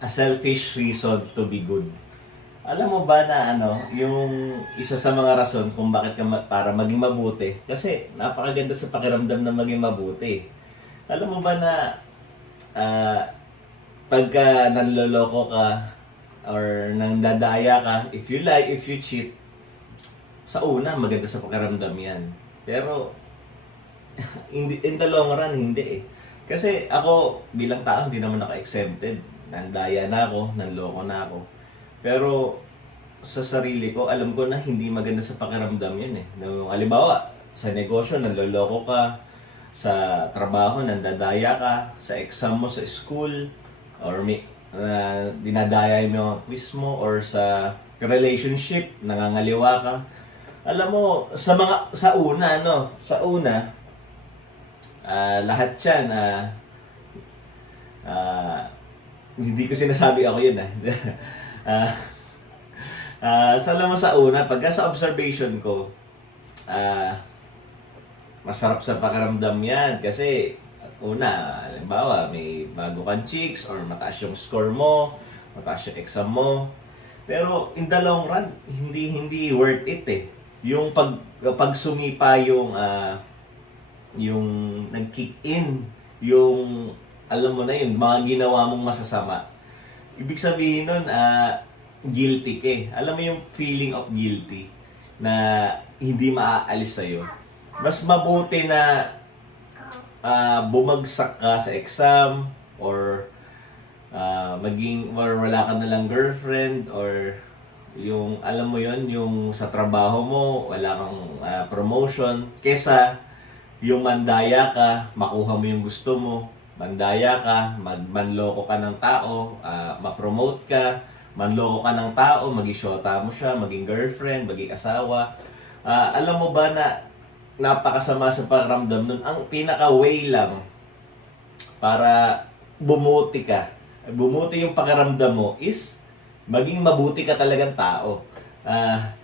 a selfish reason to be good. Alam mo ba na ano, yung isa sa mga rason kung bakit ka ma- para maging mabuti, kasi napakaganda sa pakiramdam na maging mabuti. Alam mo ba na ah, pagka nanloloko ka or nandadaya ka, if you lie, if you cheat, sa una, maganda sa pakiramdam yan. Pero, in, the, in the long run, hindi eh. Kasi ako, bilang tao, hindi naman ako-exempted. Nandaya na ako, nanloko na ako. Pero, sa sarili ko, alam ko na hindi maganda sa pakiramdam yun eh. No, halimbawa, sa negosyo, nanloloko ka, sa trabaho, nandadaya ka, sa exam mo sa school, or may, na dinadaya yung mga quiz mo, or sa relationship, nangangaliwa ka. Alam mo, sa mga, sa una, ano, sa una, ah, lahat yan, ah, ah, hindi ko sinasabi ako yun, ah. Ah, ah, sa alam mo sa una, pagka sa observation ko, ah, masarap sa pakiramdam yan kasi una, halimbawa, may bago kang chicks or mataas yung score mo, mataas yung exam mo. Pero in the long run, hindi hindi worth it eh. Yung pag pag sumipa yung ah, yung nag-kick in, yung alam mo na yun, mga ginawa mong masasama. Ibig sabihin nun, ah, guilty ka eh. Alam mo yung feeling of guilty na hindi maaalis sa'yo. Mas mabuti na ah, bumagsak ka sa exam or ah, maging or wala ka na lang girlfriend or yung alam mo yon yung sa trabaho mo wala kang ah, promotion kesa yung mandaya ka makuha mo yung gusto mo mandaya ka magmanloko ka ng tao ah, ma-promote ka manloko ka ng tao maging syota mo siya maging girlfriend maging asawa Ah, alam mo ba na napakasama sa pakiramdam nun. Ang pinaka-way lang para bumuti ka, bumuti yung pakiramdam mo is maging mabuti ka talagang tao. Ah,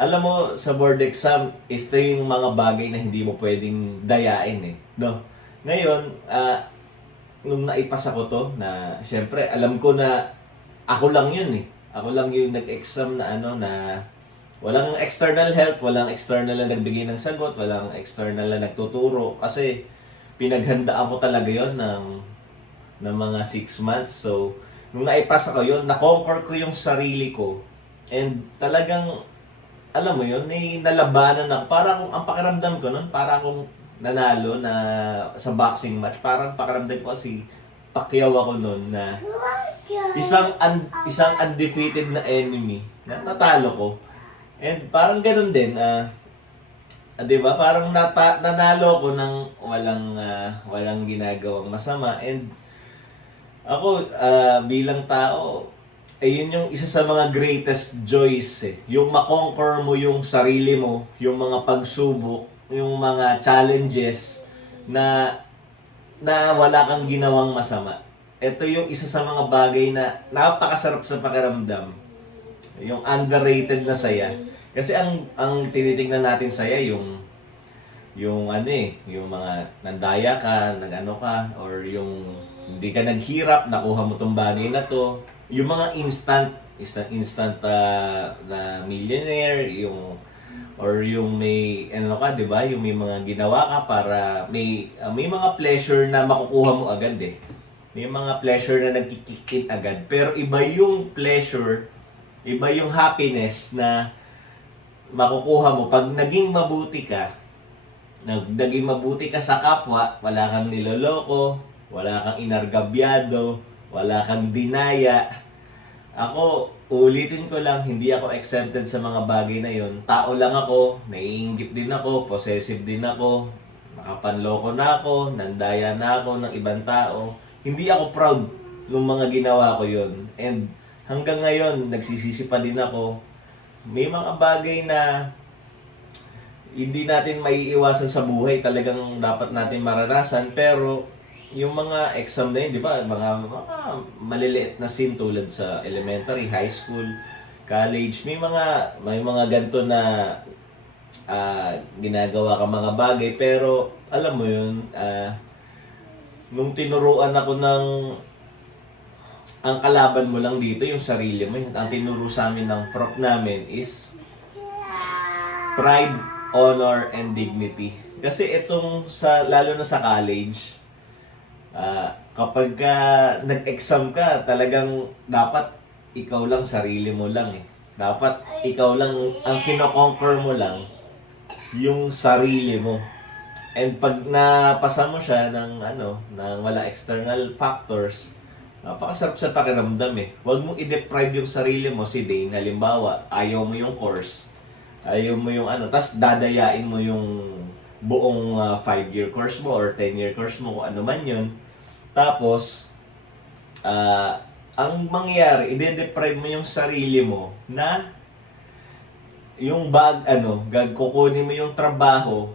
alam mo, sa board exam, ito yung mga bagay na hindi mo pwedeng dayain eh. No? Ngayon, ah, nung naipasa ko to, na syempre, alam ko na ako lang yun eh. Ako lang yung nag-exam na ano, na walang external help, walang external na nagbigay ng sagot, walang external na nagtuturo. Kasi pinaghandaan ko talaga yon ng, ng mga six months. So, nung naipasa ko yun, na-conquer ko yung sarili ko. And talagang, alam mo yun, may nalabanan ako. Parang ang pakiramdam ko nun, parang akong nanalo na sa boxing match. Parang pakiramdam ko si Pacquiao ako nun na isang un- isang undefeated na enemy na natalo ko. And parang ganun din, ah, ah, 'di ba? Parang nata- nanalo ko ng walang ah, walang ginagawang masama and ako ah, bilang tao eh yun yung isa sa mga greatest joys eh. Yung makonquer mo yung sarili mo, yung mga pagsubok, yung mga challenges na na wala kang ginawang masama. Ito yung isa sa mga bagay na napakasarap sa pakiramdam. Yung underrated na saya. Kasi ang ang tinitingnan natin saya yung yung ano eh, yung mga nandaya ka, nagano ka, or yung hindi ka naghirap, nakuha mo tong bagay na to. Yung mga instant, instant, instant ah, na millionaire, yung or yung may ano ka, 'di ba? Yung may mga ginawa ka para may ah, may mga pleasure na makukuha mo agad eh. May mga pleasure na nagkikick agad. Pero iba yung pleasure, iba yung happiness na makukuha mo pag naging mabuti ka. Nag, naging mabuti ka sa kapwa, wala kang niloloko, wala kang inargabyado, wala kang dinaya. Ako, ulitin ko lang, hindi ako exempted sa mga bagay na yon. Tao lang ako, naiinggit din ako, possessive din ako, nakapanloko na ako, nandaya na ako ng ibang tao. Hindi ako proud ng mga ginawa ko yon. And hanggang ngayon, nagsisisi pa din ako. May mga bagay na hindi natin maiiwasan sa buhay, talagang dapat natin maranasan, pero yung mga exam na yun, di ba, mga, mga maliliit na scene tulad sa elementary, high school, college, may mga, may mga ganito na ah, ginagawa ka mga bagay, pero alam mo yun, ah, nung tinuruan ako ng ang kalaban mo lang dito yung sarili mo. Ang tinuro sa amin ng prop namin is pride, honor, and dignity. Kasi itong sa lalo na sa college, ah, kapag ka nag-exam ka, talagang dapat ikaw lang sarili mo lang eh. Dapat ikaw lang ang kino-conquer mo lang yung sarili mo. And pag napasa mo siya ng ano, ng wala external factors, napakasarap sa pakiramdam eh. Huwag mong i-deprive yung sarili mo si Dane. Halimbawa, ayaw mo yung course, ayaw mo yung ano, tas dadayain mo yung buong 5-year course mo or 10-year course mo, kung ano man yun. Tapos, ah, ang mangyayari, i-deprive mo yung sarili mo na yung bag, ano, gag kukunin mo yung trabaho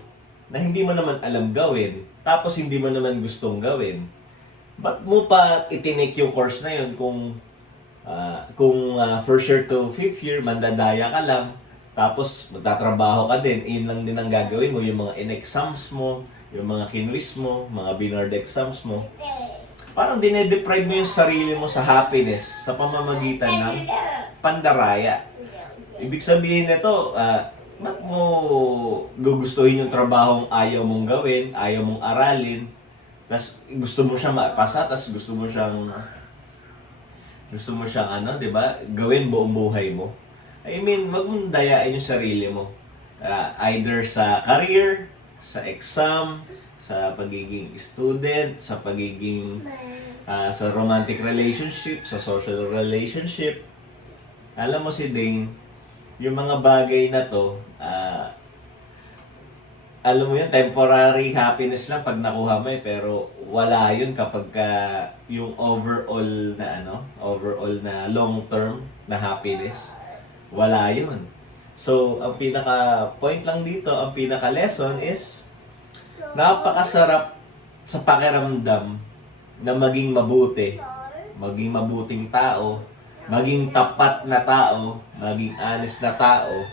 na hindi mo naman alam gawin, tapos hindi mo naman gustong gawin. Ba't mo pa itinake yung course na yun kung ah, kung ah, first year to fifth year, mandadaya ka lang, tapos magtatrabaho ka din, yun lang din ang gagawin mo, yung mga in-exams mo, yung mga kinwis mo, mga binard exams mo, parang dinedeprive mo yung sarili mo sa happiness sa pamamagitan ng pandaraya. Ibig sabihin nito, ah, ba't mo gugustuhin yung trabahong ayaw mong gawin, ayaw mong aralin, tas gusto mo siyang mapasa, tas gusto mo siyang gusto mo siyang ano, 'di ba? Gawin buong buhay mo. I mean, wag mong dayain yung sarili mo. Ah, either sa career, sa exam, sa pagiging student, sa pagiging ah, sa romantic relationship, sa social relationship. Alam mo si Dane, yung mga bagay na to, ah, alam mo yun, temporary happiness lang pag nakuha mo eh, pero wala yun kapag ka yung overall na ano, overall na long term na happiness, wala yun. So, ang pinaka point lang dito, ang pinaka lesson is napakasarap sa pakiramdam na maging mabuti, maging mabuting tao, maging tapat na tao, maging honest na tao,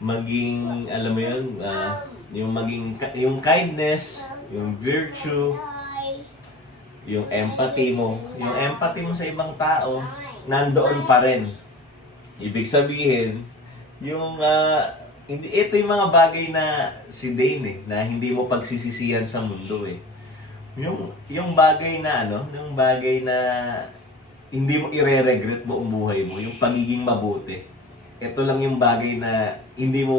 maging alam mo yun, ah, yung maging yung kindness, yung virtue, yung empathy mo, yung empathy mo sa ibang tao nandoon pa rin. Ibig sabihin, yung ah, hindi ito yung mga bagay na si Dane eh, na hindi mo pagsisisihan sa mundo eh. Yung yung bagay na ano, yung bagay na hindi mo ire-regret buong buhay mo, yung pagiging mabuti. Ito lang yung bagay na hindi mo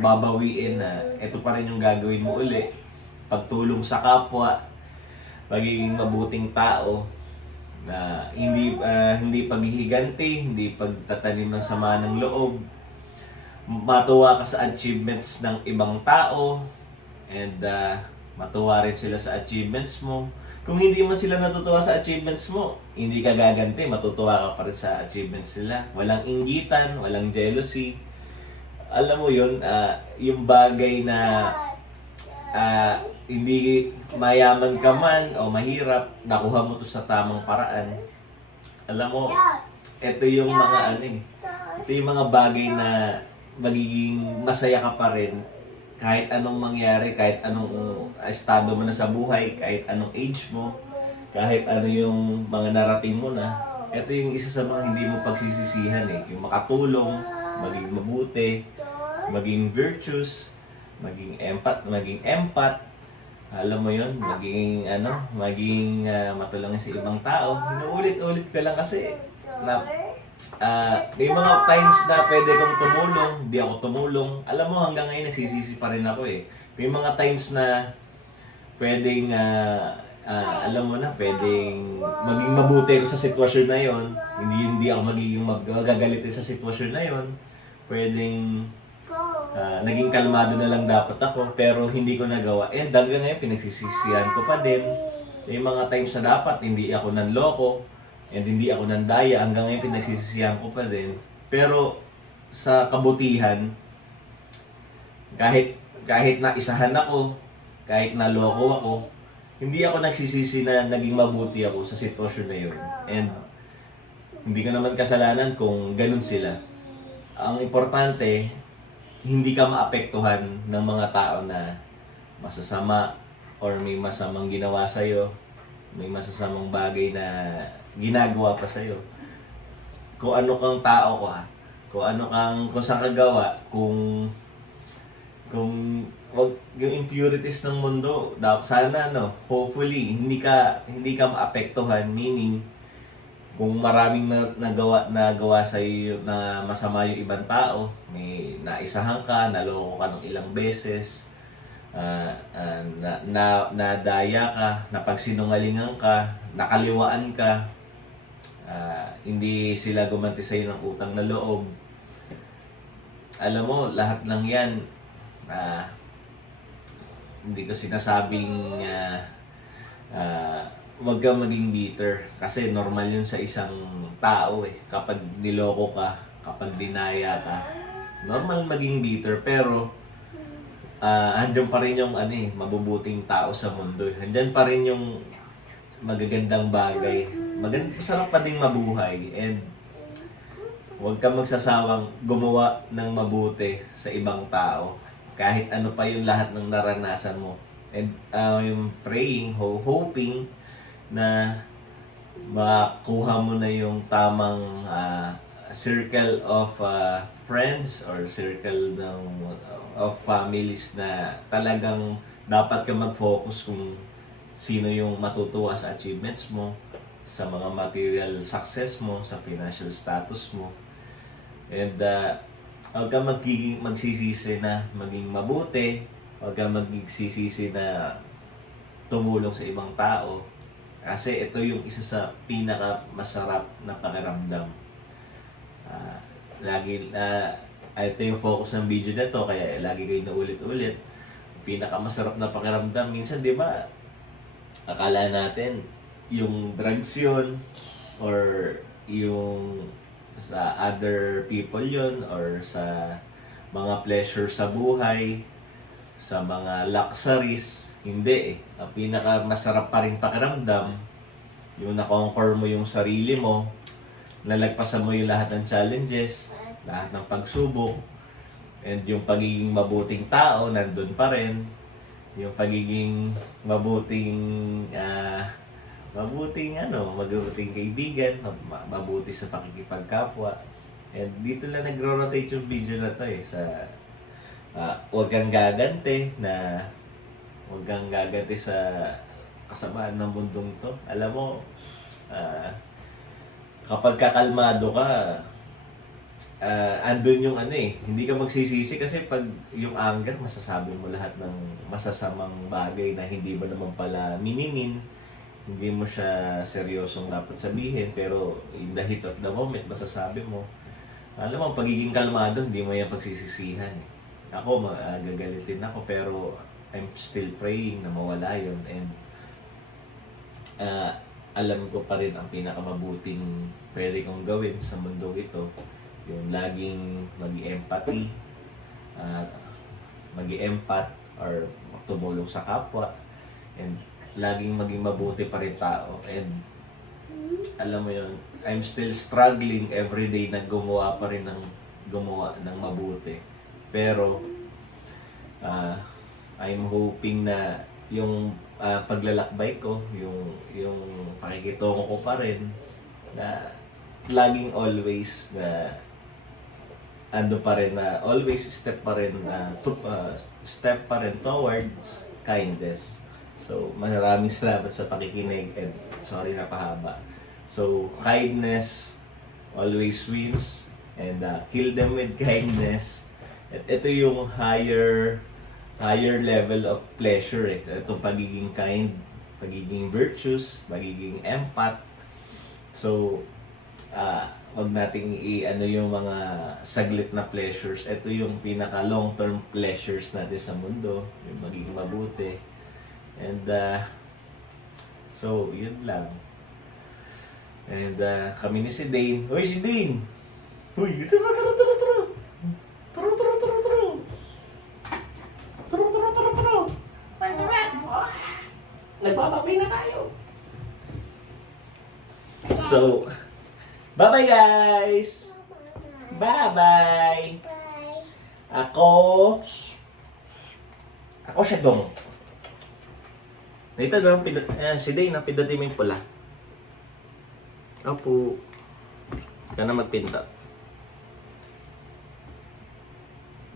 babawiin na ito pa rin yung gagawin mo uli. Pagtulong sa kapwa, pagiging mabuting tao, na hindi ah, hindi paghihiganti, hindi pagtatanim ng sama ng loob, matuwa ka sa achievements ng ibang tao, and ah, matuwa rin sila sa achievements mo. Kung hindi man sila natutuwa sa achievements mo, hindi ka gaganti, matutuwa ka pa rin sa achievements nila. Walang inggitan, walang jealousy. Alam mo yun, ah, yung bagay na ah, hindi mayaman ka man o mahirap, nakuha mo to sa tamang paraan. Alam mo, ito yung mga ano eh, ito yung mga bagay na magiging masaya ka pa rin kahit anong mangyari, kahit anong estado mo na sa buhay, kahit anong age mo, kahit ano yung mga narating mo na, ito yung isa sa mga hindi mo pagsisisihan eh. Yung makatulong, maging mabuti, maging virtuous, maging empat, maging empat, alam mo yun, maging ano, maging ah, matulungin sa ibang tao. Inuulit-ulit ka lang kasi na Ah, may mga times na pwede kang tumulong, hindi ako tumulong. Alam mo, hanggang ngayon nagsisisi pa rin ako eh. May mga times na pwedeng, ah, ah, alam mo na, pwedeng maging mabuti ako sa sitwasyon na yon. Hindi, hindi ako magiging mag- magagalit sa sitwasyon na yon. Pwedeng ah, naging kalmado na lang dapat ako, pero hindi ko nagawa. And hanggang ngayon, pinagsisisihan ko pa din. May mga times na dapat hindi ako nanloko, and hindi ako nandaya hanggang ngayon pinagsisisihan ko pa din. Pero sa kabutihan kahit kahit na isahan ako kahit naloko ako hindi ako nagsisisi na naging mabuti ako sa sitwasyon na yun. And hindi ko naman kasalanan kung ganun sila. Ang importante hindi ka maapektuhan ng mga tao na masasama or may masamang ginawa sa'yo may masasamang bagay na ginagawa pa sa'yo. Kung ano kang tao ka, kung ano kang, kung saan ka gawa, kung, kung, wag, yung impurities ng mundo, dapat sana, no, hopefully, hindi ka, hindi ka maapektuhan, meaning, kung maraming na, nagawa nagawa sa iyo na masama yung ibang tao, may naisahan ka, naloko ka ng ilang beses, ah, ah, na, na nadaya ka, napagsinungalingan ka, nakaliwaan ka, ah, hindi sila gumanti sa ng utang na loob. Alam mo, lahat ng 'yan ah, hindi ko sinasabing ah, ah, wag kang maging bitter. Kasi normal yun sa isang tao eh. Kapag niloko ka kapag dinaya ka normal maging bitter. Pero ah andyan pa rin yung ano eh mabubuting tao sa mundo. Andyan pa rin yung magagandang bagay magand masarap pa ding mabuhay and huwag kang magsasawang gumawa ng mabuti sa ibang tao. Kahit ano pa yung lahat ng naranasan mo. And I'm praying ho hoping na makuha mo na yung tamang ah, circle of ah, friends or circle ng of families na talagang dapat ka mag-focus kung sino yung matutuwa sa achievements mo, sa mga material success mo, sa financial status mo. And uh, huwag ka magiging magsisisi na maging mabuti, huwag ka magsisisi na tumulong sa ibang tao, kasi ito yung isa sa pinaka masarap na pakiramdam. Ah, lagi na ito yung focus ng video na to kaya lagi kayo naulit-ulit. Pinaka masarap na pakiramdam minsan 'di ba? Akala natin yung drugs yun or yung sa other people yun or sa mga pleasure sa buhay sa mga luxuries hindi eh. Ang pinaka masarap pa rin pakiramdam, yung na-conquer mo yung sarili mo, lalagpasan mo yung lahat ng challenges, lahat ng pagsubok, and yung pagiging mabuting tao, nandun pa rin. Yung pagiging mabuting, ah, mabuting ano, mabuting kaibigan, ma- mabuti sa pakikipagkapwa. And dito lang nagro-rotate yung video na to eh, sa ah, huwag kang gagante na Huwag kang gaganti sa kasamaan ng mundong to. Alam mo, ah, kapag kakalmado ka, ah, andun yung ano eh, hindi ka magsisisi kasi pag yung anger, masasabi mo lahat ng masasamang bagay na hindi mo naman pala minimin, hindi mo siya seryosong dapat sabihin, pero in the heat of the moment, masasabi mo. Alam mo, pagiging kalmado, hindi mo yan pagsisisihan. eh. Ako, magagalitin ako, pero I'm still praying na mawala yun and ah, alam ko pa rin ang pinakamabuting pwede kong gawin sa mundo ito yung laging mag-empathy at mag-empath or tumulong sa kapwa and laging maging mabuti pa rin tao and alam mo yun I'm still struggling every day na gumawa pa rin ng gumawa ng mabuti pero ah I'm hoping na yung ah, paglalakbay ko, yung yung pakikitungo ko pa rin na laging always na ando pa rin na always step pa rin na ah, step pa rin towards kindness. So, maraming salamat sa pakikinig and sorry na pahaba. So, kindness always wins and ah, kill them with kindness. At ito yung higher higher level of pleasure eh. Itong pagiging kind, pagiging virtuous, pagiging empath. So, ah wag nating i-ano yung mga saglit na pleasures. Ito yung pinaka long-term pleasures natin sa mundo, yung magiging mabuti. And uh, so, yun lang. And uh, kami ni si Dane. Hoy, si Dane! Hoy, tara, tara, tara, tara! Tara, tara, tara, tara! Tara, tara, tara, tara! Nagbababay na tayo! So, bye-bye guys! Bye-bye! Ako... Ako siya dong. Ito daw, pindot, ayan, si Day na pindutin mo yung pula. Opo. Ikaw na magpindot.